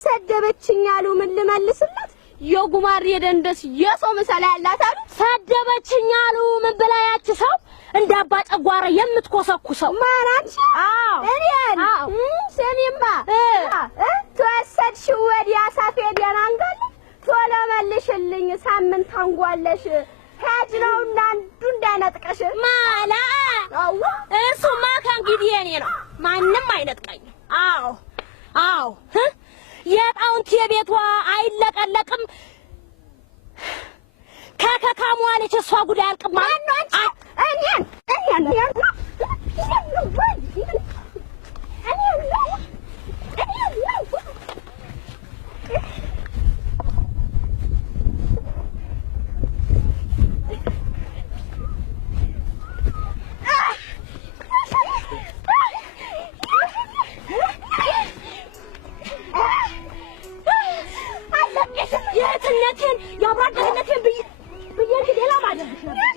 ሰደበችኝ አሉ ምን ልመልስላት የጉማሬ ደንደስ የሰው ምሳሌ ያላት አሉ ሰደበችኝ አሉ ምን ብላያች ሰው እንዳባ ጨጓራ የምትኮሰኩሰው ማራንቺ አዎ እኔን ሰሚማ ተወሰድሽ ወዲያ ሳፌዴን አንጋል ቶሎ መልሽልኝ ሳምንት አንጓለሽ ሄጅ ነውና አንዱ እንዳይነጥቀሽ ማላ አዎ እሱማ ከእንግዲህ የኔ ነው ማንም አይነጥቀኝ አዎ የጣውንት የቤቷ አይለቀለቅም ከከካሟለች እሷ ጉዳይ አልቅም ማንኖች እኔን የትነቴን ያብራደነቴን ብዬ ሌላ ማደርግሽ ነበር